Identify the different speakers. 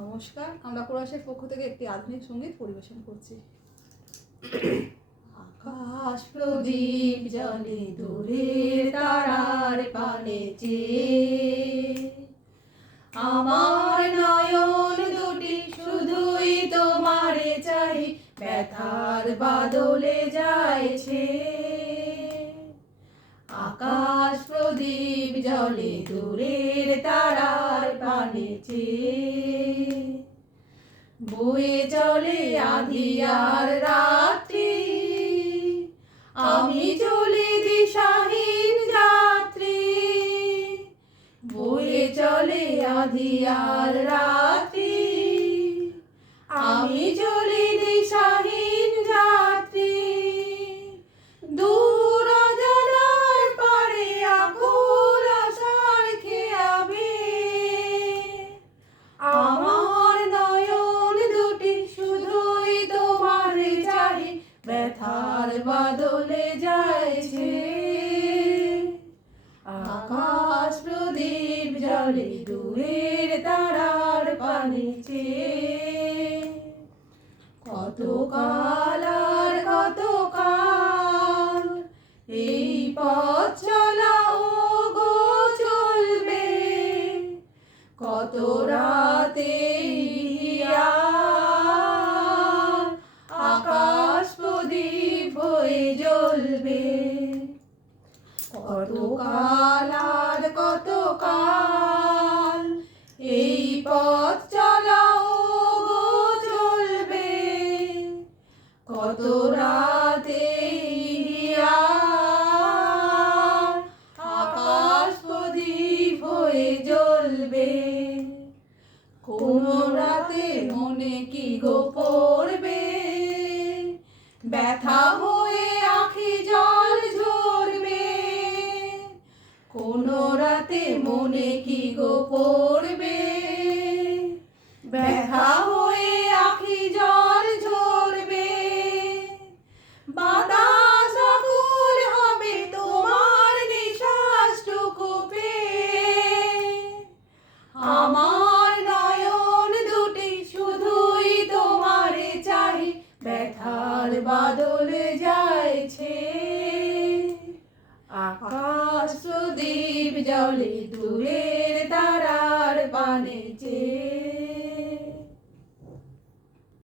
Speaker 1: নমস্কার, আমরা কোরাসের পক্ষ থেকে একটি আধুনিক সংগীত পরিবেশন করছি। আকাশ প্রদীপ জলে দূরে তারার পানে আমার নয়ন দুটি শুধুই তোমারে চাই, ব্যথার বাদলে যাইছে। আকাশ প্রদীপ জলে দূরের তারার পানে চেয়ে। বয়ে চলে আধিয়ার রাত্রি। আমি চলি দিশাহীন যাত্রী। বয়ে চলে আধিয়ার রাত্রি। আমি চলি জলে দূরের তারার পানিছে কত কাল আর কত কাল এই পথ চলা গো চলবে। কত রাতে আকাশ প্রদীপ হয়ে জ্বলবে। কত কাল আর কত কাল পথ চলাও চলবে। কত রাতে আকাশ প্রদীপ হয়ে জ্বলবে। কোন রাতে মনে কি গো পড়বে? ব্যথা হয়ে আখি জল ঝরবে। কোন রাতে মনে কি গো পড়বে? ব্যথা হয়ে আখি জল ঝরবে। বাতাস আকুল হবে তোমার নিঃশ্বাসটুকু পেয়ে। আমার নয়ন দুটি শুধুই তোমারে চাই, ব্যথার বাদল যাইছে। আকাশ প্রদীপ জলে দূরের তারার পানে